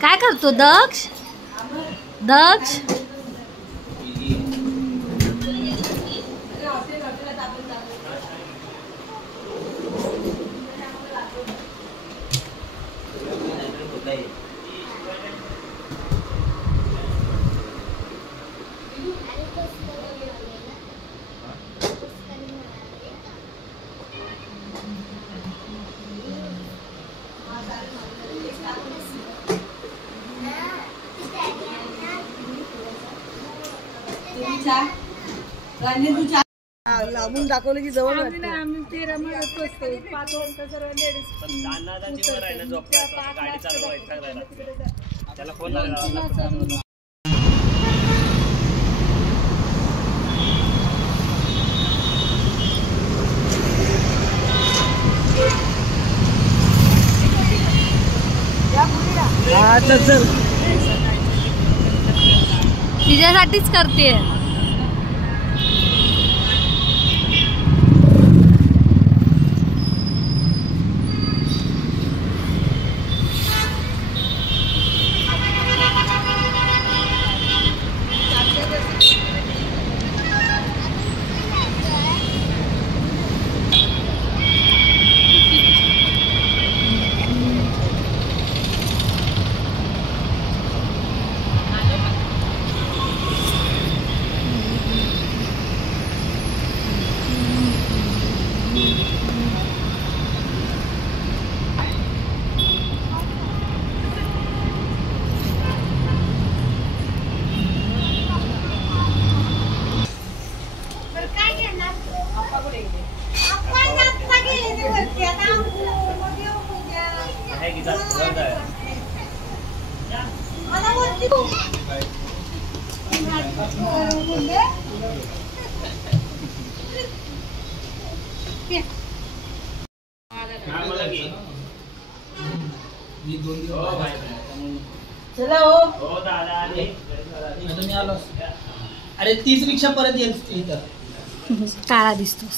काय करतो दक्ष? दक्ष लांबून दाखवलं की जवळ वाटतं. आम्ही 13 मिनिट बसतो 5 वाजता सर्व लेडीज गाडी चालवायची त्याला फोन लावला. चल तिच्यासाठीच करते. चला हो दादा आलो. अरे 30 रिक्षा परत येईल इथं. काळा दिसतोस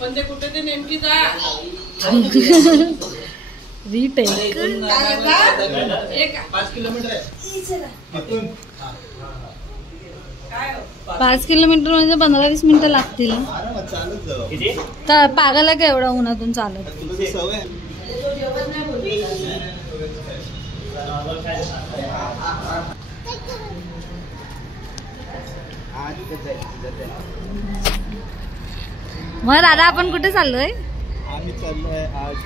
पण ते कुठे ते नेमकी जा रिटेक 5 किलोमीटर आहे. 5 किलोमीटर म्हणजे 15-20 मिनिटं लागतील. का पागाला का एवढा उन्हातून चालत. मग दादा आपण कुठे चाललोय? आम्ही चाललोय आज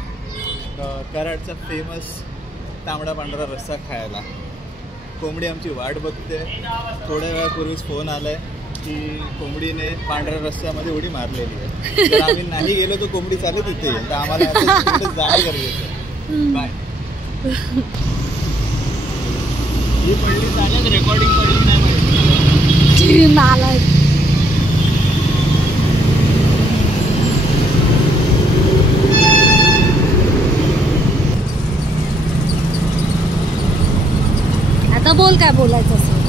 कराडचा फेमस तांबडा पांढरा रस्सा खायला. कोंबडी आमची वाट बघते. थोड्या वेळापूर्वीच फोन आलाय की कोंबडीने पांढऱ्या रस्स्यामध्ये उडी मारलेली आहे. तर आम्ही नाही गेलो तर कोंबडी चालत येते. तर आम्हाला आता जाणं गरजेचं आहे. बाय. ही पडली चालेल, रेकॉर्डिंग पडली नाही माहिती. आता बोल काय बोलायचं असेल.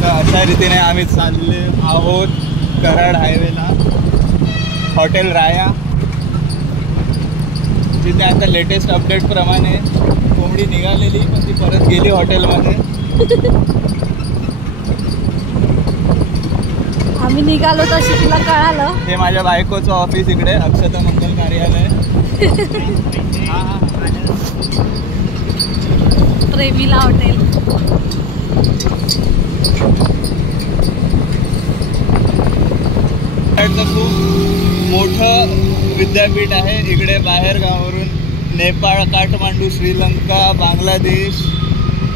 तर अशा रीतीने आम्ही चालले आहोत कराड हायवेला हॉटेल राया. तिथे आता लेटेस्ट अपडेट प्रमाणे कोंबडी निघालेली पण ती परत गेली हॉटेलमध्ये. आम्ही निघालो तशी तिला कळालं. हे माझ्या बायकोचं ऑफिस इकडे अक्षता मंगल कार्यालय. प्रेमीला हॉटेल. खूप मोठं विद्यापीठ आहे इकडे. बाहेर गावावरून नेपाळ, काठमांडू, श्रीलंका, बांगलादेश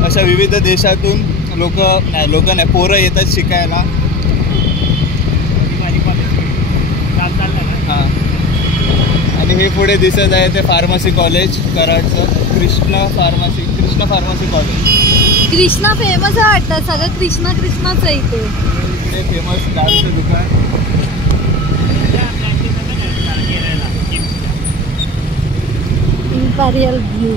अशा विविध देशातून लोक नाही पोरं येतात शिकायला. हां. आणि हे पुढे दिसत आहे ते फार्मसी कॉलेज कराडचं. Krishna pharmacy college. Krishna famous आहे वाटतं. सगळं कृष्णाच आहे इथे. इकडे फेमस डान्सचं दुकान. Imperial view.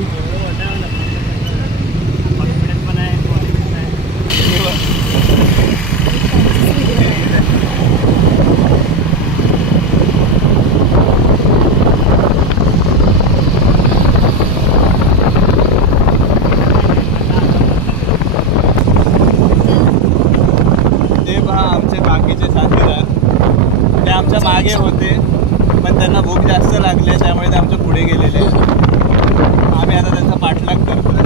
मागे होते पण त्यांना भूक जास्त लागली त्यामुळे ते आमच्या पुढे गेलेले. आम्ही आता त्यांचा पाठलाग करतोय.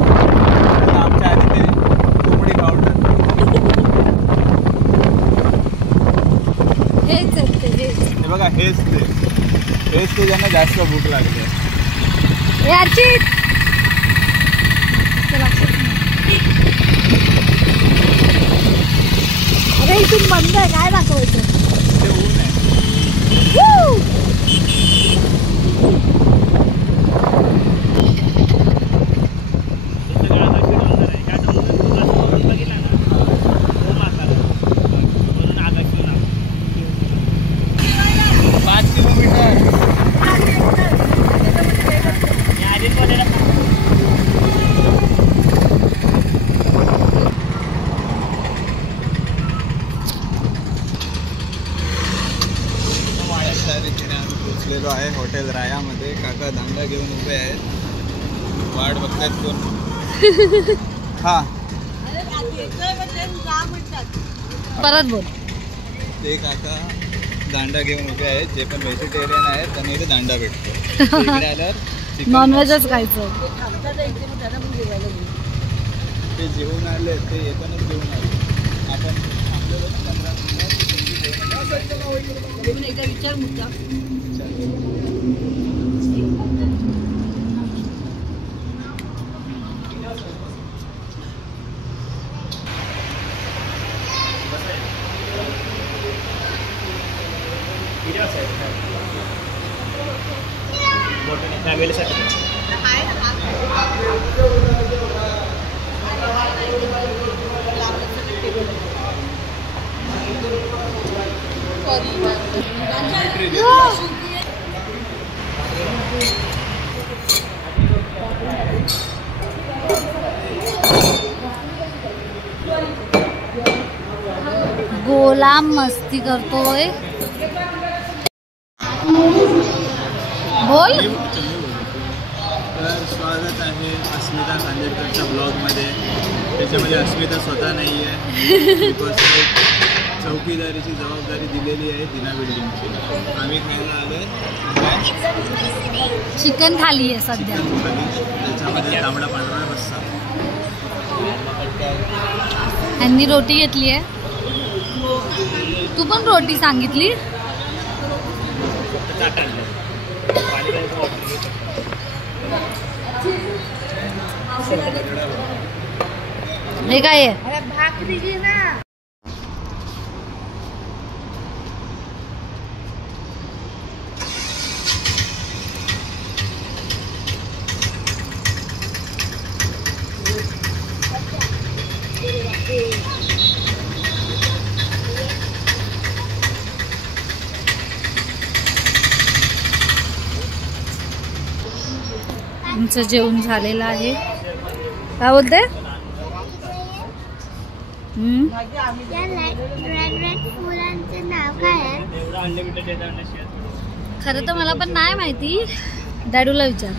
आमच्या आधी ते कोंबडी खाऊन हे बघा हेच ते ज्यांना जास्त भूक लागली. अरे इथून बंद आहे काय दाखवायचं. ते ऊन आहे. पोचलेलो आहे हॉटेल रायामध्ये. काका दांडा घेऊन उभे आहेत, वाट बघतायत कोण. हा परत बोल. ते काका दांडा घेऊन उभे आहेत, जे पण व्हेजिटेरियन आहेत त्यांना इथे दांडा भेटतो. इकडे आल्यावर नॉनव्हेजच खायचं. ते जेवून आले, ते येतानाच जेवून आले. आपण थांबलेलो ना 15 मिनिट. विचार मुद्दा गोला मस्ती करतोय. बोल. तर स्वागत आहे अस्मिता खांदेकरच्या ब्लॉगमध्ये. त्याच्यामध्ये अस्मिता स्वतः नाही आहे, बिकॉज चौकीदारीची जबाबदारी दिलेली आहे दिना बिल्डिंगची. आम्ही खायला आलोय चिकन थाली आहे सध्या. त्याच्यामध्ये तांबडा पांढरा रस्सा. यांनी रोटी घेतली आहे. तू पण रोटी सांगितली. हे काय आहे. भाकरी ना. आमचं जेवण झालेलं आहे. काय बोलते. खरं तर मला पण नाही माहिती, डॅडूला विचार.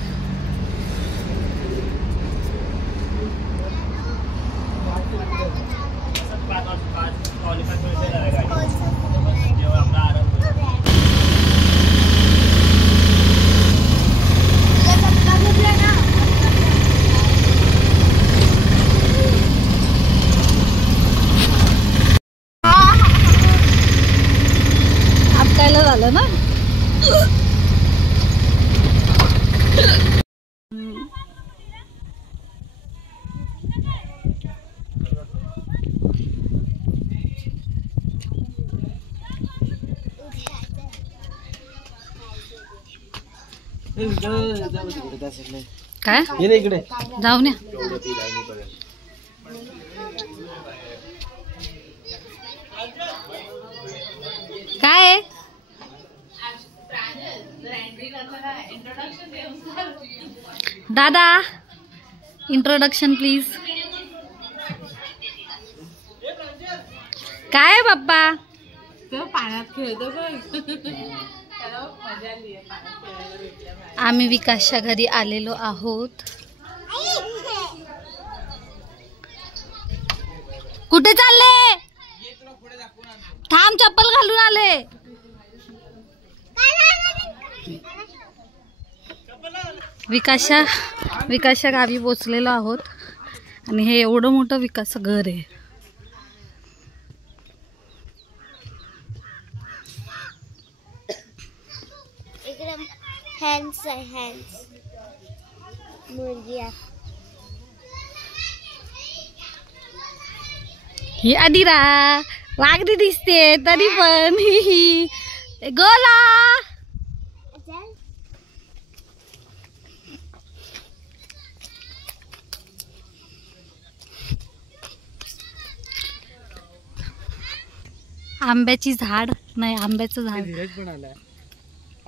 आपल्याला झालं ना. काय इकडे जाऊ ना. काय दादा इंट्रोडक्शन प्लीज. काय बाप्पा पाण्यात खेळतो. आम्ही विकासच्या घरी आलेलो आहोत. कुठे चालले. थांब चप्पल घालून आले. विकासच्या गावी पोचलेलो आहोत आणि हे एवढं मोठं विकासचं घर आहे. एकदम हँड्स आहे हँड्स मुलगी आहे. ही अदिरा वागडी दिसते तरी पण ही गोला. आंब्याची झाड नाही, आंब्याचं झाड धीरज पण आलाय.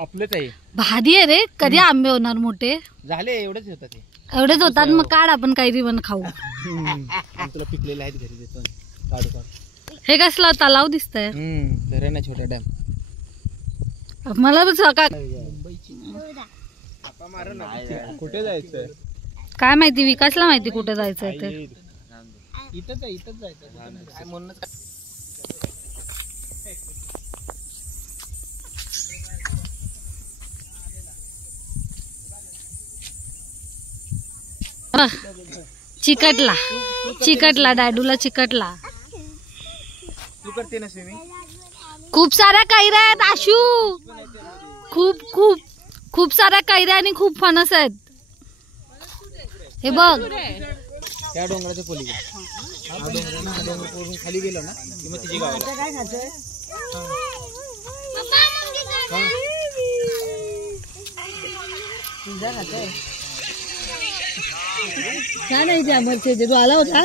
आपलंच आहे. भारी आहे रे. कधी आंबे होणार मोठे? झाले एवढेच होतात ते. एवढेच होतात. मग काढ आपण कैरी पण खाऊ. तुला पिकलेले आहेत घरी देतो. काढू काढ. हे कसलं तलाव दिसतंय. धरण आहे छोटा डॅम. मला पण सकाळ कुठे जायचंय काय माहिती. विकासला माहिती कुठे जायचंय ते. इथंच आहे इथंच जायचं म्हणूनच. चिकटला चिकटला डाडूला चिकटला. तू करते ना स्विमिंग. खूप साऱ्या कैऱ्या आहेत आशू. खूप खूप खूप साऱ्या कैऱ्या आणि खूप फणस आहेत. हे बघ त्या डोंगराच्या पलीकडे. हा डोंगर ना, डोंगर वरून खाली गेलो ना की मग तिची गाव. काय खायचंय? काय नाही ते अमरचे तू आला होता.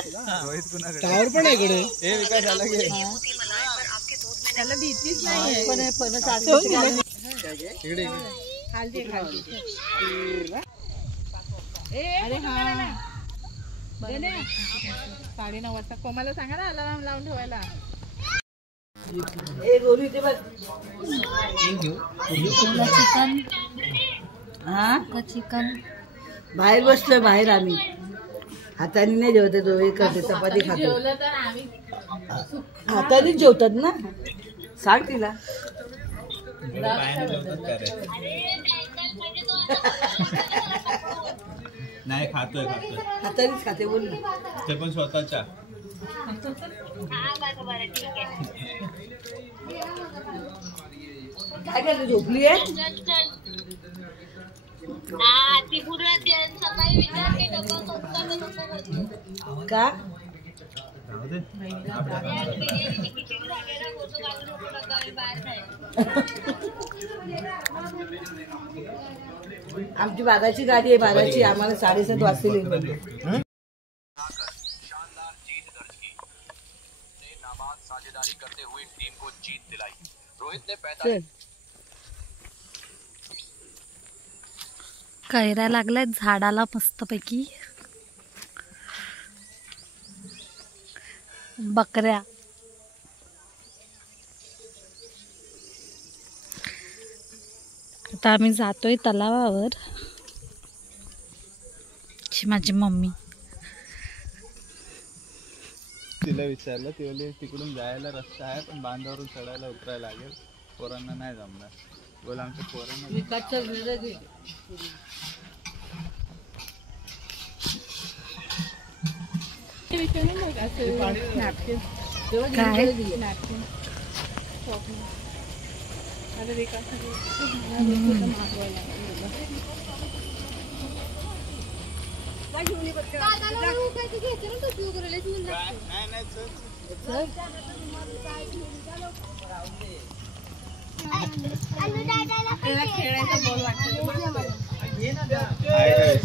टावर पण आहे इकडे. हे विकास आला की त्याला भीतीच नाहीये. इकडे अरे हा 9:30 वाजता कोमाला सांगा ना अलार्म लावून ठेवायला. चिकन बाहेर बसलोय. बाहेर आम्ही हाताने नाही जेवते. तो एक करते चपाती खातो. जेवलं तर आम्ही हातानेच जेवतात ना. सांग तिला. नाही खातोय हातानेच खाते बोल ना. ते पण स्वतःच्या. काय करते? झोपली आहे का? आमची बागाची गाडी आहे. बागाची आम्हाला 7:30 वाजता येईल. कैऱ्या लागल्यात झाडाला मस्तपैकी. बकऱ्या आता आम्ही जातोय तलावावर. माझी मम्मी तिला विचारलं. ती बोलली तिकडून जायला रस्ता आहे पण बांधावरून चढायला उतरायला लागेल. पोरांना नाही जमणार. बोल आमच्या पोरांना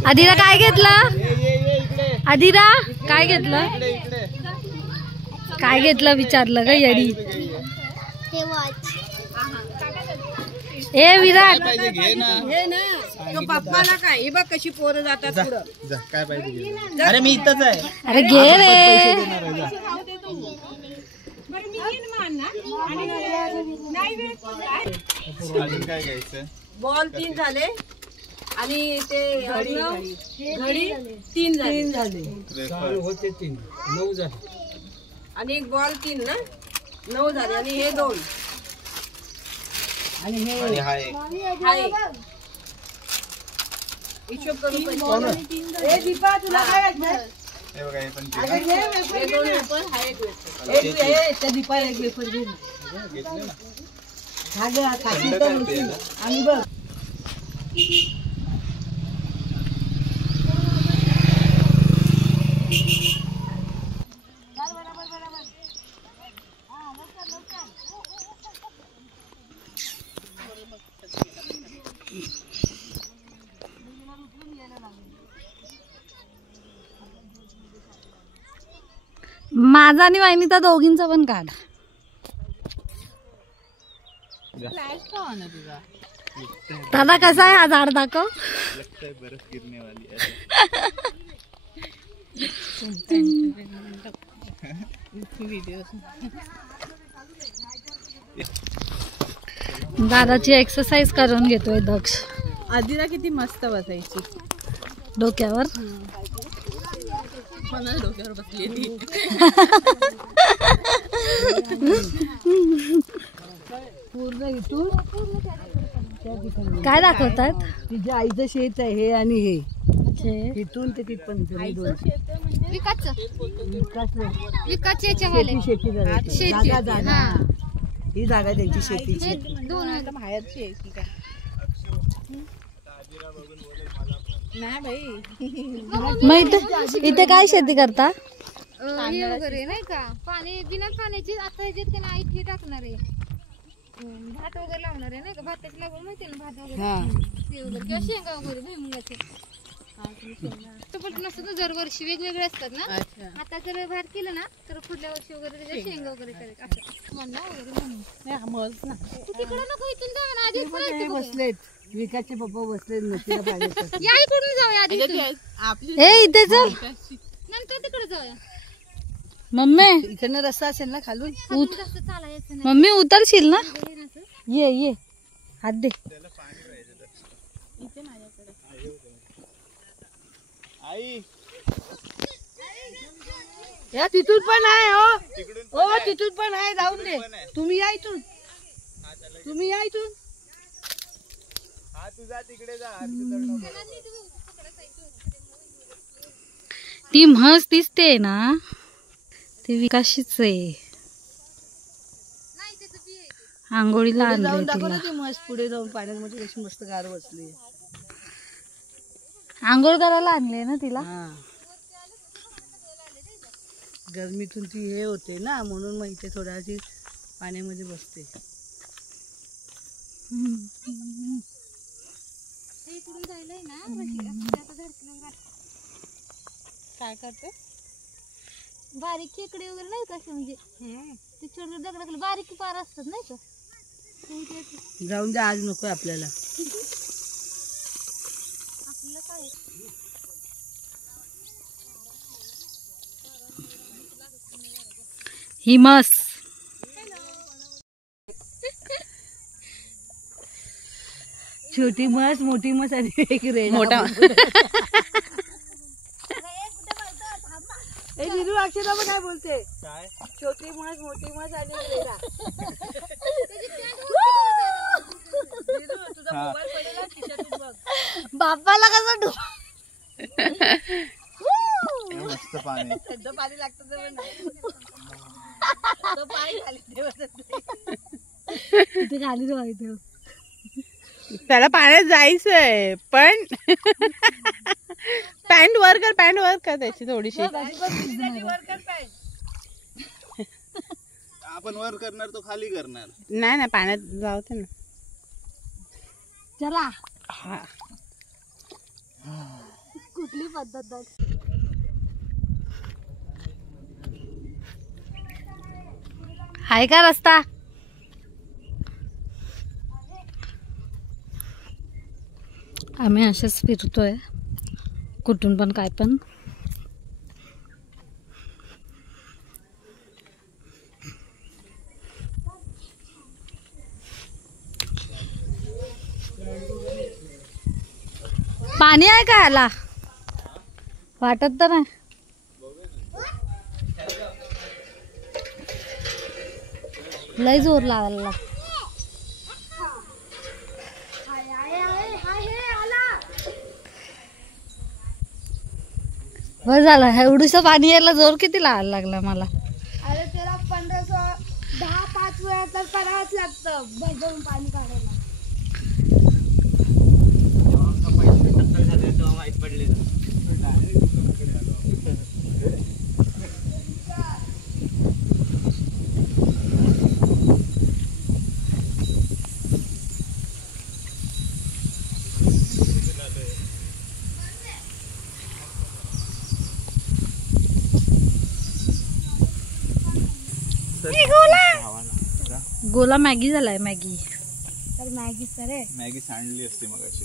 अदिरा काय घेतलं? अदिरा काय घेतलं? काय घेतलं विचारलं ग येडी. ए विराट घे ना. पप्पाला काय बघ कशी पोरं जातात पुढं. काय पाहिजे? अरे मी इथंच आहे. अरे घे रे. अजून काय घ्यायचं? बॉल 3 झाले आणि ते घडी 3 झाले. होते 3 9 झाले. आणि एक बॉल 3 ना 9 झाले आणि हे 2 आणि हा एक हिशोब करून पैसे. हे बघा हे पण हे दोन वेफर, हा एक वेफर. घेतले ना खाशी थंड करते ना. आणि बघ माझा आणि वाहिनीचा दोघींचा पण काढ. फ्लॅश का ऑन आहे तुझा? दादा कसा आहे हा झाड दाखव. लगता है बर्फ गिरने वाली है. व्हिडिओ दादाची एक्सरसाइज करून घेतोय दक्ष आधीला किती मस्त बसायची. डोक्यावर. मला डोक्यावर बसलेली. पूर्ण इथून काय दाखवतात. तिच्या आईचं शेत आहे हे आणि हे छे. इथून ते तिथपर्यंत हे दोन. विकास शेती करायची. जागा जागा ही जागा त्यांची शेतीची. बाहेरची आहे की काय? नाही बाई. मग इथे काय शेती करता. हे वगैरे नाही का पाणी बिना पाण्याची आता ह्याच्यात त्यांना आई हे टाकणार आहे भात वगैरे लावणार आहे नाही का भाताची लागवड माहिती ना भात वगैरे ते वगैरे किंवा शेंगा वगैरे भुईमुगाचे पण नसतं ना दरवर्षी वेगवेगळे असतात ना. आता जर भात केलं ना तर पुढल्या वर्षी वगैरे त्याच्यात शेंगा वगैरे करायचं असं म्हणणं वगैरे म्हणून तू तिकडे नको इथून जाऊ ना आधीच हे बसलेत विकासचे पप्पा बसलेत नदीला पाण्यात. या इकडून जाऊया आधी आपली ए इथे चल. नंतर तिकडे जाऊया. मम्मी इकडनं रस्ता असेल ना खालून. जास्त चालायचं नाही मम्मी उतरशील ना. हे ना असं. ये हात दे. आई या तिथून पण आहे हो तिथून पण आहे जाऊन दे. तुम्ही या इथून हा तुझा तिकडे जा. ती म्हस दिसते ना ती विकाशीच आहे. आंघोळीला जाऊन आणले दाखव ना तिला. ती म्हस पुढे जाऊन पाण्यामध्ये कशी मस्त गार बसली. आंघोळ करायला आणले ना तिला. हा गरमीतून ती हे होते ना म्हणून मग इथे थोड्या ती पाण्यामध्ये बसते. ते इकडून जायला आहे ना आता धरतीला काय करते? बारीक खेकडे वगैरे नाही का असे म्हणजे ते छोटे दगड बारीक पार असतात नाही का. जाऊन दे आज नको आपल्याला. आपल्याला काय ही म्हस छोटी म्हस मोठी म्हस आणि एक रेडा. मोठा ए दिदू अक्षरा काय बोलते. काय छोटी म्हस मोठी म्हस आणि एक रेडा. दिदू तुझा मोबाईल पडलेला खिशातून बघ. बाप्पाला कसं मस्त पाणी. थंड पाणी लागतं तर तो पाणी खाली ठेवत तिथे खाली राहायचं. त्याला पाण्यात जायचंय पण पॅन्ट वर कर त्याची थोडीशी. आपण वर करणार तो खाली करणार. नाही पाण्यात जाऊ दे ना. चला हा कुठली पद्धत आहे का रस्ता. आम्ही असेच फिरतोय कुठून पण काय पण. पाणी आहे का याला वाटत तर नाही. लय जोर लावायला लागतो. बस झालं. एवढूस पाणी यायला जोर किती लागला मला. अरे त्याला 10-5 वेळा तर करावंच लागतं भरून पाणी काढायला. गोला मॅगी झालाय. मॅगी तर मॅगी सरे मॅगी सांडली असते मगाशी.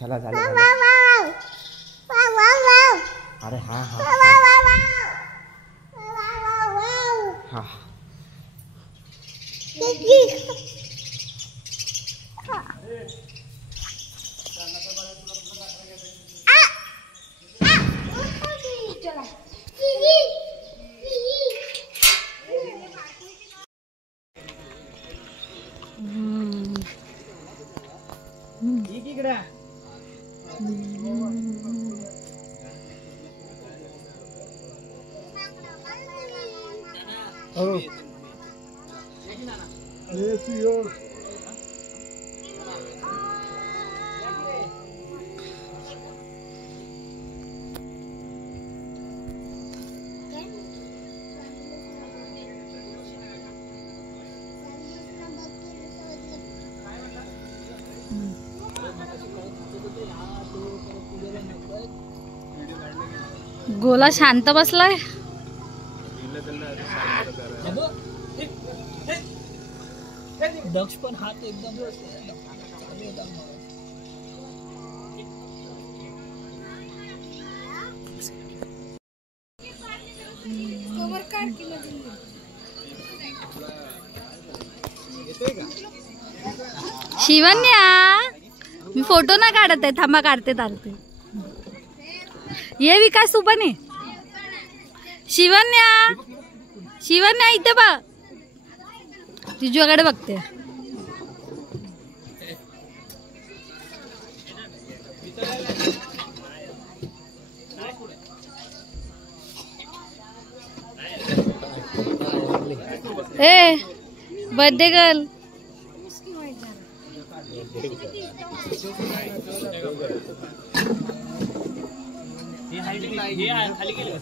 चला झालं. अरे हा हा हा. गोला शांत बसलाय. दक्ष पण हात एकदम कवर काढ की मधून. शिवन्या मी फोटो ना काढत आहे. थांबा काढते चालते. ये विकास तू पण ये. शिवन्या शिवन्या इथे बघ. तुझ्याकडे बघते. ए बर्थडे गर्ल. खाली गेले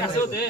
असं होते.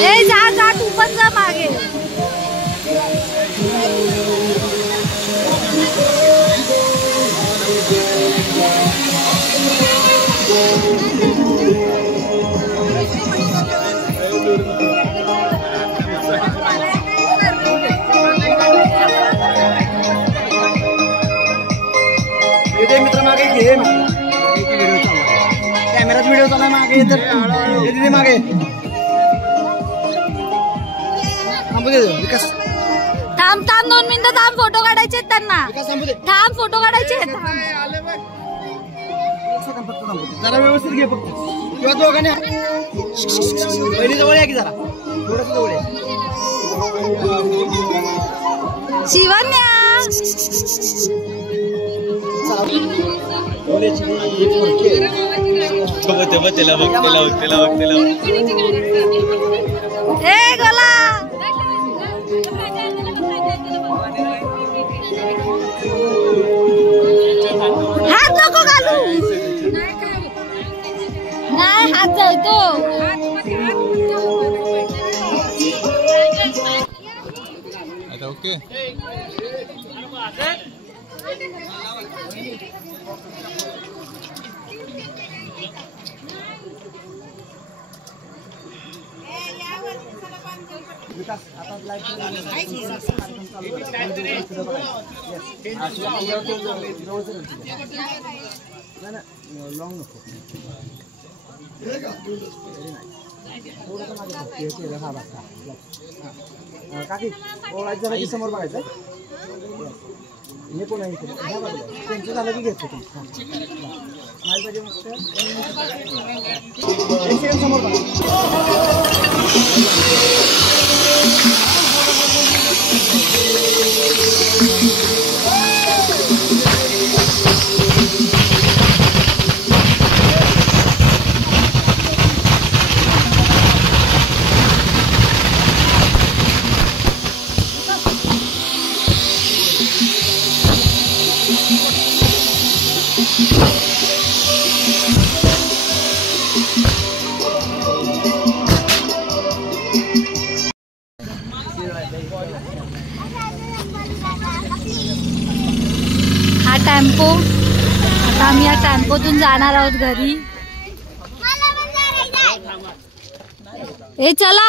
ए जा जा तू पण जा मागे. मागे मागे विकास थांब 2 मिनिटं थांब, फोटो काढायचे आहेत त्यांना. थांब, फोटो काढायचे आहेत. जरा व्यवस्थित घे फक्त किंवा दोघांनी पहिली जवळ या की जरा थोडस जवळ या. शिवन्या ए गोला हात नको घालू. नाही, हात जळतो. आता ओके. काकी ओळायचं झालं की समोर बघायचं. हे कोण आहे त्यांचं झालं की घेतो तुम्ही समोर बघा. हा टेम्पो, आता आम्ही या टेम्पोतून जाणार आहोत घरी. ए चला.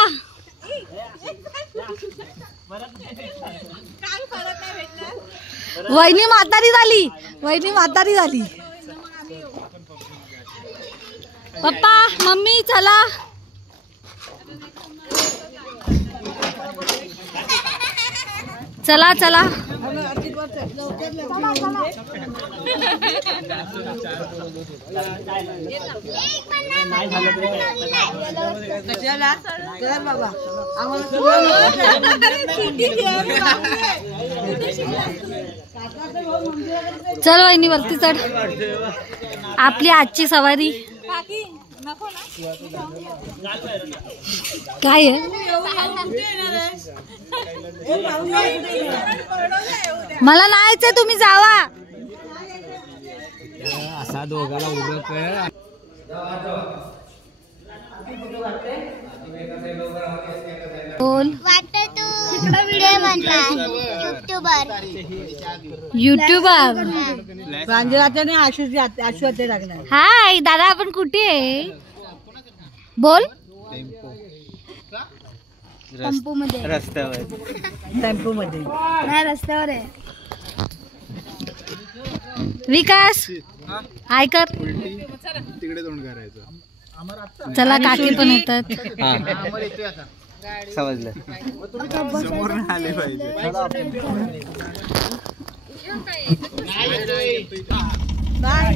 वहिनी म्हातारी झाली, वहिनी म्हातारी झाली. पप्पा मम्मी चला. चला चला. चल वहिनी वरती चढ. आपली आजची सवारी काय आहे? मला नाहीच, तुम्ही जावा. असा दोघाला उभं कर. बोल. वाटतं तू व्हिडिओ बनणार युट्यूबर. प्रांजलाने आशुवाते लागणार. हाय दादा, आपण कुठे आहे? बोल. टेम्पो मध्ये, रस्त्यावर टेम्पो मध्ये नाही रस्त्यावर आहे. विकास हाय कर. तिकडे तोंड करायचं. चला, काकी पण येतात. समजलं. समोर आले पाहिजे. बाय.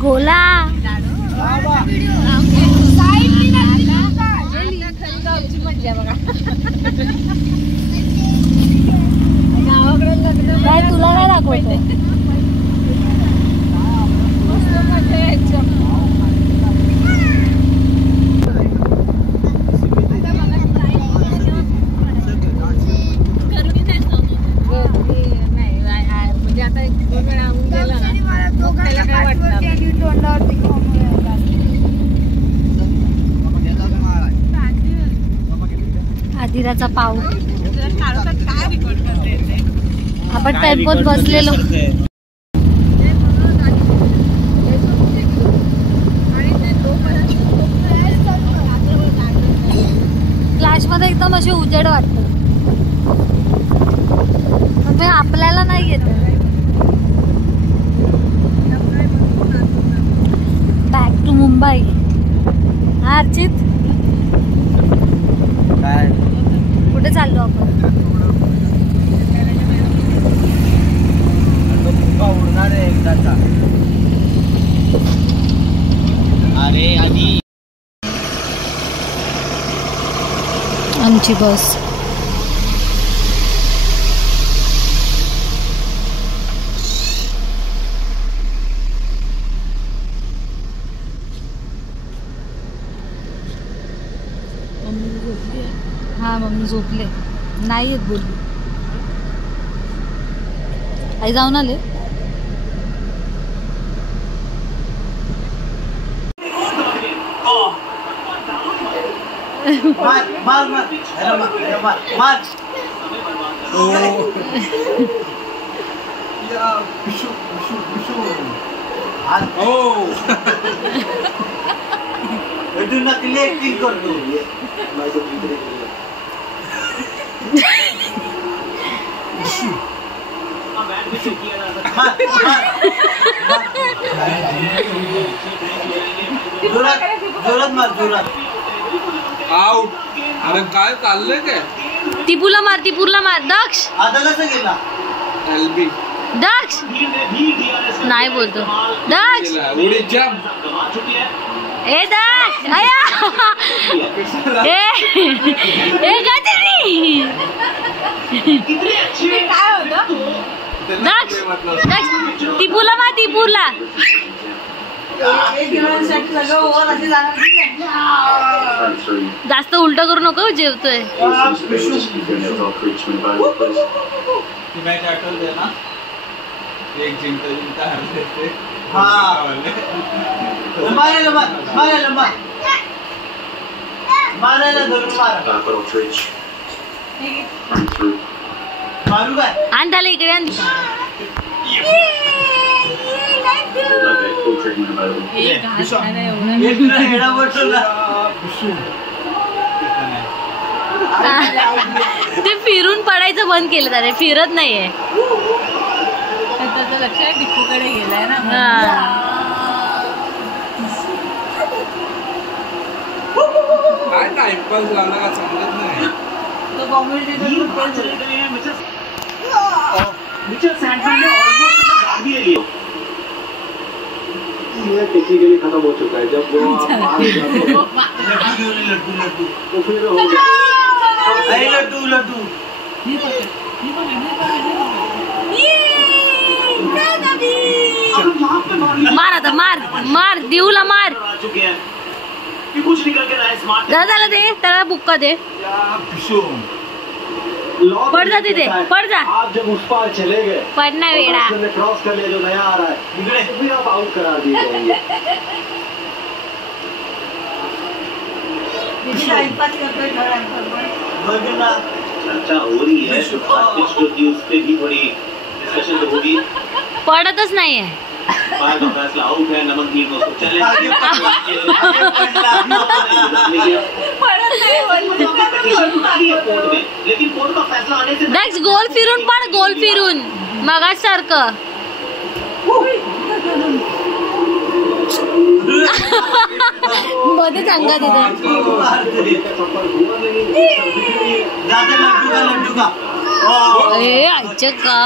गोला. काय तुला काय दाखवतो? आदिराचा पाव. आपण टेम्पोत बसलेलो. फ्लॅश मध्ये एकदम असे उजेड वाटत. आपल्याला नाही येत. Back to Mumbai. हा अर्चित, काय कुठे चाललो आपण? उडणार आहे एकदाचा. अरे आधी आमची बस. हा मम्मी झोपले नाही येत बोलली. आई जाऊन आले. नकली ऍक्टिंग करतो. जोरात मार, जोरात. आउट. अरे काय चाललंय काय? टिपूला मार, टिपूला मार. दक्ष आता कसं गेला? एलबी दक्ष नाही बोलतो. दक्ष उडी जंप. ए दक्ष आया ए गाजरी काय होतं? दक्ष दक्ष टिपूला मार, टिपूला. जास्त उलट करू नको, जेवतोय. मॅच आठवते ना, एक जिंकता जिंकता हरले ते. मारायला मार, मारायला मार, मारायला धरून मार. मारू काय? आण त्याला इकडे आण. ते फिरून पडायचं बंद केलं त्याने, फिरत नाहीये. त्याचं लक्ष टिपूकडे गेलाय ना. काय टाइमपास झाला का समजत नाही. तो कॉमेडी टेक्निकली खत्म हो चुका है. जब वो तो फिर हो गया. लड्डू लड्डू मार आता, मार मार, देऊला मार. त्याला दे, त्याला बुक्का दे. पड़ जा तिथे, पड़ जा. आप जब उस पार चले गए, पडना वेडा. क्रॉस कर लिया जो नया आ रहा है, तो फिर आप आउट करा दिए जाएंगे. चर्चा हो रही है, जो थी उस पे भी थोड़ी डिस्कशन तो होगी. पडतच नाहीये. बार का फैसला आउट है, नमक नीम उसको चले. लेकिन कोर्ट का फैसला आने से दक्ष गोल फिरून पड, गोल फिरून मगाच सारखं. मध्ये सांगा तिथे. लड्डू का ए आजच्या का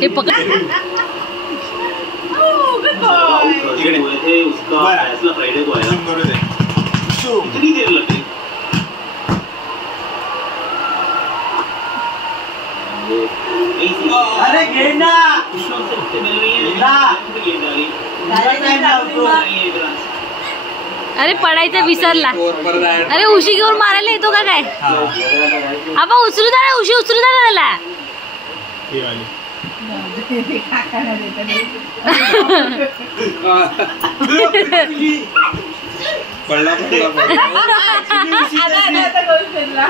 हे पकड. हुए थे, उसका फैसला फ्राइडे को आया. कितनी देर लग गई? अरे गेंडा मिल रही है. अरे पडायचं विसरला. अरे उशी घेऊन मारायला येतो का काय? आपण उचलू द्या, उशी उचलू द्या त्याला. पडला पडला.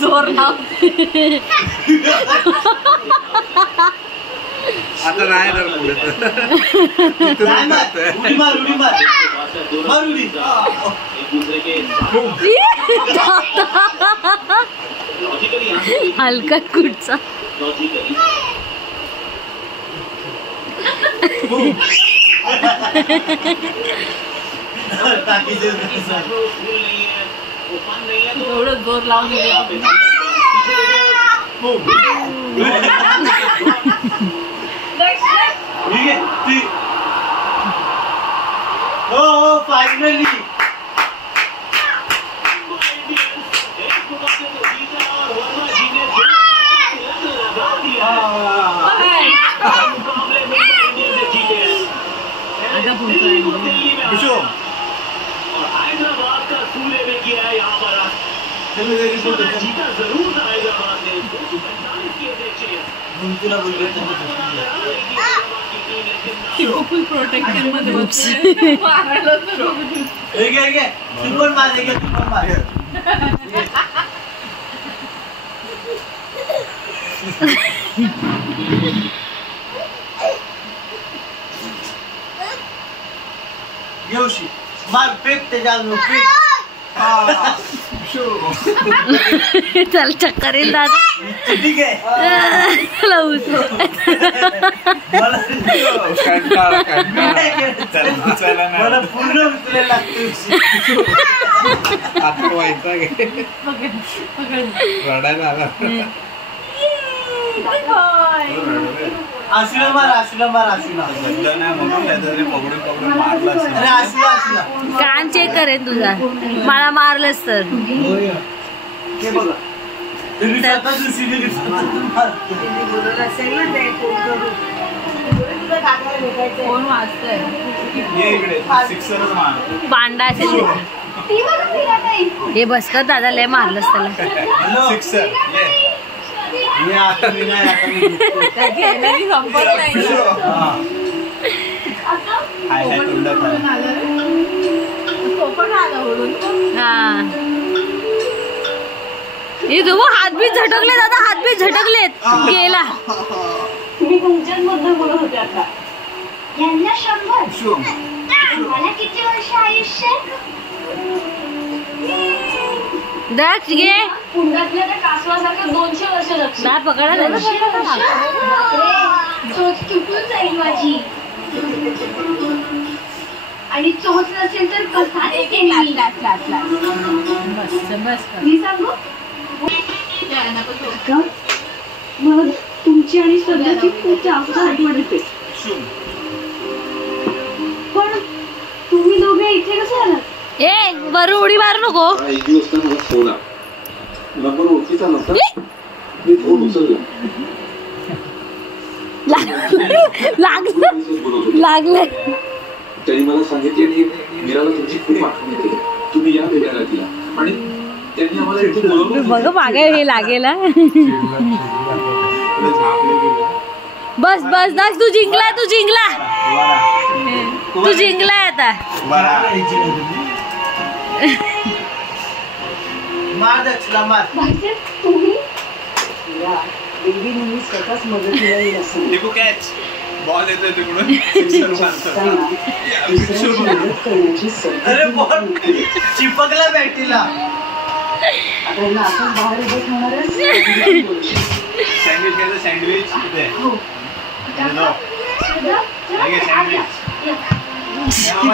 जोर लाव. आता नाही तर पुढे उडी मार उडी मार मार उडी. हलका कुठचा एवढं जोर लावून दिले. हो फायनली. हैदराबाद का सूर्य में किया है यहाँ पर जीता जरूर था हैदराबाद ने 245 की अपेक्षा. फुल प्रोटेक्शन मध्ये बसले. मारायला सुरू. योशी मार फेक त्याच्या फेक. चल चक्कर येईल दादा. ठीक आहे. मला पूर्ण उचलायला लागते. आता व्हायचा रडायला आला. आशुला मार आशुला मार आशुला. अरे आशुला आशुला. कान चेक करेन तुझा. मला मारलंस तर हे बघा. कोण वाचतंय? पांडा असेल हे. बस कर दादा, लय मारलंस त्याला. त्याची एनर्जी संपत नाही. कोकण आलं ओढून. हा हे तू हात बी झटकले दादा, हात बी झटकलेत. गेला. मी तुमच्याबद्दल बोलत होते आता. यांना 100. मला किती वर्ष आयुष्य? दक्ष घे. कुंडातल्या त्या कासवासारखं 200 वर्ष लक्ष. ना पकडा ना. चोच तुटून जाईल माझी. आणि चोच नसेल तर कसा मी सांगू. मग तुमची आणि सध्याची खूप जास्त आठवण येते. पण तुम्ही दोघे इथे कसे आलात? ए वरून उडी मारू नको. एक दिवस मला फोन आला. नंबर ओळखीचा नव्हता. मी फोन उचलला. लागले. त्यांनी मला सांगितले की मीराला तुमची खूप आठवण येते, तुम्ही या भेटायला तिला. आणि त्यांनी आम्हाला इथे बोलवलं. बघ मागे हे लागेल. बस बस दक्ष, तू जिंकला. तू जिंकला. तू जिंकलाय आता. मार दक्षला मार. तुम्ही देवी नेहमी स्वतःच मदतीला येईल असं. बॉल येतोय तिकडून. अरे बॉल चिपकला बॅटीला. आता यांना आपण बाहेर उभं ठेवणार आहे. सँडविच घ्यायचं. सँडविच इथे.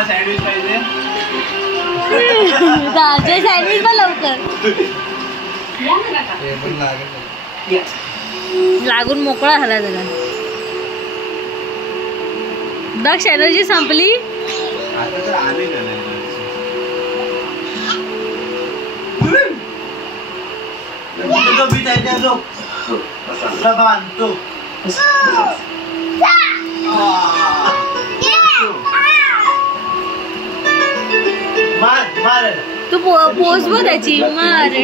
सँडविच पाहिजे. सँडविच पण लवकर लागून मोकळा झाला जरा. दक्ष एनर्जी संपली. आता तर आले का नाही. बांधतो. मार मार. तू पोच बघ त्याची. मार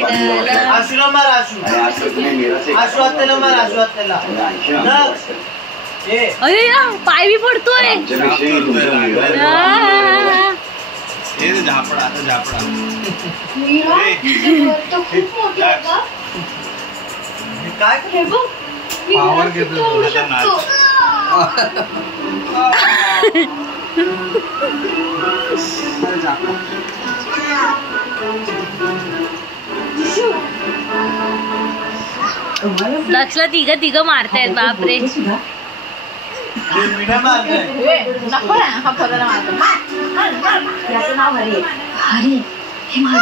आशुला मार. आशू आशू हाताला मार. आशू हाताला. अरे या, पाय बी पडतोय. झापडा आता झापडा खूप मोठी आहे का? काय हे बघ मी पावर घरात घेतो तोडू तुझ्या शकतो. दक्षला तिघ मारतायत. बापरे. त्याचं नाव हरी. हरी हे माझं